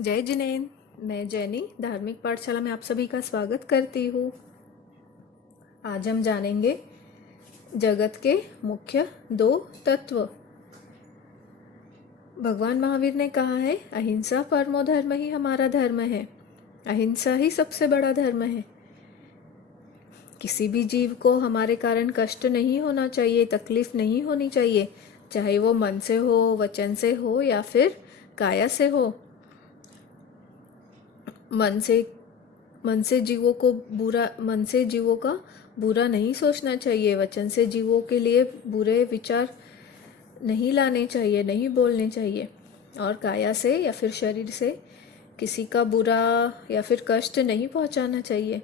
जय जिनेन्द्र। मैं जैनी धार्मिक पाठशाला में आप सभी का स्वागत करती हूँ। आज हम जानेंगे जगत के मुख्य दो तत्व। भगवान महावीर ने कहा है, अहिंसा परमो धर्म ही हमारा धर्म है। अहिंसा ही सबसे बड़ा धर्म है। किसी भी जीव को हमारे कारण कष्ट नहीं होना चाहिए, तकलीफ नहीं होनी चाहिए, चाहे वो मन से हो, वचन से हो या फिर काया से हो। मन से जीवों का बुरा नहीं सोचना चाहिए। वचन से जीवों के लिए बुरे विचार नहीं लाने चाहिए, नहीं बोलने चाहिए। और काया से या फिर शरीर से किसी का बुरा या फिर कष्ट नहीं पहुंचाना चाहिए।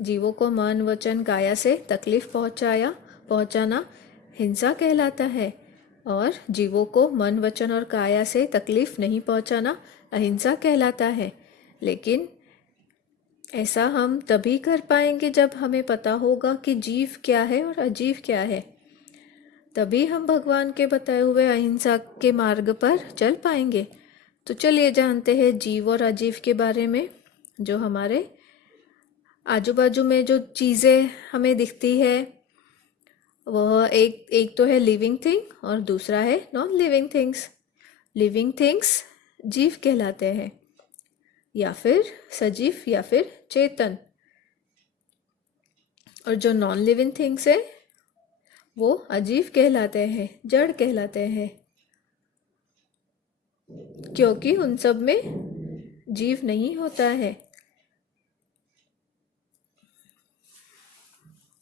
जीवों को मन, वचन, काया से तकलीफ पहुंचाना हिंसा कहलाता है, और जीवों को मन, वचन और काया से तकलीफ नहीं पहुंचाना अहिंसा कहलाता है। लेकिन ऐसा हम तभी कर पाएंगे जब हमें पता होगा कि जीव क्या है और अजीव क्या है। तभी हम भगवान के बताए हुए अहिंसा के मार्ग पर चल पाएंगे। तो चलिए जानते हैं जीव और अजीव के बारे में। जो हमारे आजू बाजू में जो चीज़ें हमें दिखती है, वह एक तो है लिविंग थिंग और दूसरा है non living things. Living things जीव कहलाते हैं, या फिर सजीव या फिर चेतन। और जो नॉन लिविंग थिंग्स है वो अजीव कहलाते हैं, जड़ कहलाते हैं, क्योंकि उन सब में जीव नहीं होता है।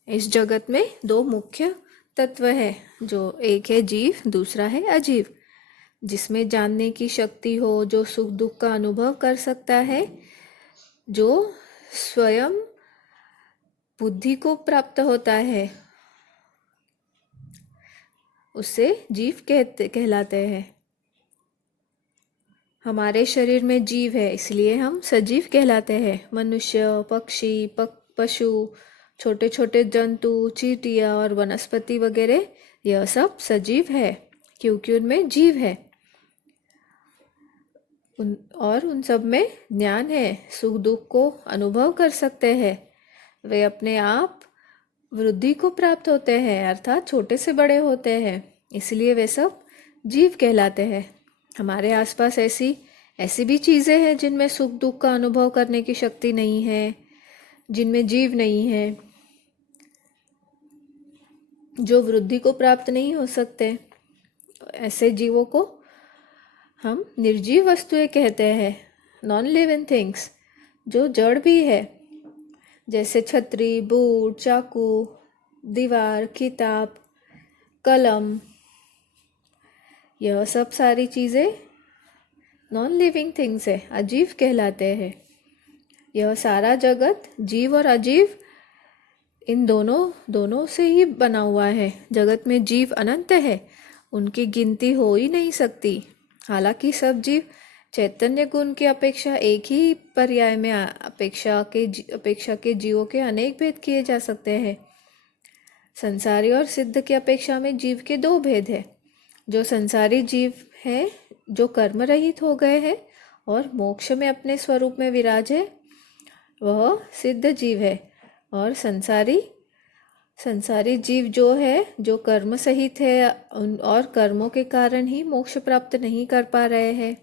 इस जगत में दो मुख्य तत्व है, जो एक है जीव, दूसरा है अजीव। जिसमें जानने की शक्ति हो, जो सुख दुख का अनुभव कर सकता है, जो स्वयं बुद्धि को प्राप्त होता है, उसे जीव कहलाते हैं। हमारे शरीर में जीव है, इसलिए हम सजीव कहलाते हैं। मनुष्य, पक्षी, पशु, छोटे छोटे जंतु, चींटियाँ और वनस्पति वगैरह, यह सब सजीव है क्योंकि उनमें जीव है। उन सब में ज्ञान है, सुख दुख को अनुभव कर सकते हैं। वे अपने आप वृद्धि को प्राप्त होते हैं, अर्थात छोटे से बड़े होते हैं, इसलिए वे सब जीव कहलाते हैं। हमारे आसपास ऐसी भी चीज़ें हैं जिनमें सुख दुख का अनुभव करने की शक्ति नहीं है, जिनमें जीव नहीं है, जो वृद्धि को प्राप्त नहीं हो सकते। ऐसे जीवों को हम निर्जीव वस्तुएं कहते हैं, नॉन लिविंग थिंग्स, जो जड़ भी है, जैसे छतरी, बूट, चाकू, दीवार, किताब, कलम। यह सब सारी चीज़ें नॉन लिविंग थिंग्स है, अजीव कहलाते हैं। यह सारा जगत जीव और अजीव इन दोनों से ही बना हुआ है। जगत में जीव अनंत है, उनकी गिनती हो ही नहीं सकती। हालांकि सब जीव चैतन्य गुण की अपेक्षा एक ही पर्याय में अपेक्षा के जीवों के अनेक भेद किए जा सकते हैं। संसारी और सिद्ध की अपेक्षा में जीव के दो भेद है। जो संसारी जीव है, जो कर्म रहित हो गए हैं और मोक्ष में अपने स्वरूप में विराज है, वह सिद्ध जीव है। और संसारी जीव जो है, जो कर्म सहित है और कर्मों के कारण ही मोक्ष प्राप्त नहीं कर पा रहे हैं।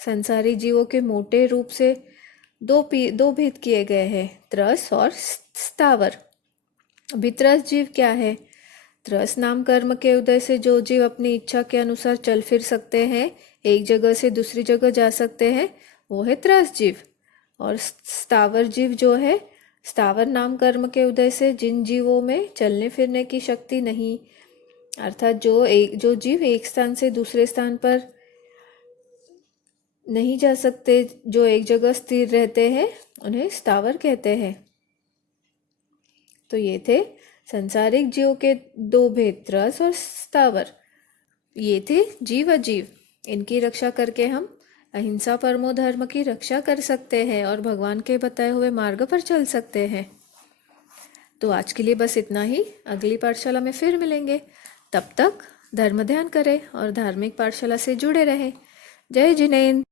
संसारी जीवों के मोटे रूप से दो भेद किए गए हैं, त्रस और स्थावर। अभी त्रस जीव क्या है? त्रस नाम कर्म के उदय से जो जीव अपनी इच्छा के अनुसार चल फिर सकते हैं, एक जगह से दूसरी जगह जा सकते हैं, वो है त्रस जीव। और स्थावर जीव जो है, स्थावर नाम कर्म के उदय से जिन जीवों में चलने फिरने की शक्ति नहीं, अर्थात जो जीव एक स्थान से दूसरे स्थान पर नहीं जा सकते, जो एक जगह स्थिर रहते हैं, उन्हें स्थावर कहते हैं। तो ये थे संसारिक जीवों के दो भेद, त्रस और स्थावर। ये थे जीव अजीव। इनकी रक्षा करके हम अहिंसा परमो धर्म की रक्षा कर सकते हैं और भगवान के बताए हुए मार्ग पर चल सकते हैं। तो आज के लिए बस इतना ही। अगली पाठशाला में फिर मिलेंगे। तब तक धर्म ध्यान करें और धार्मिक पाठशाला से जुड़े रहें। जय जिनेन्द्र।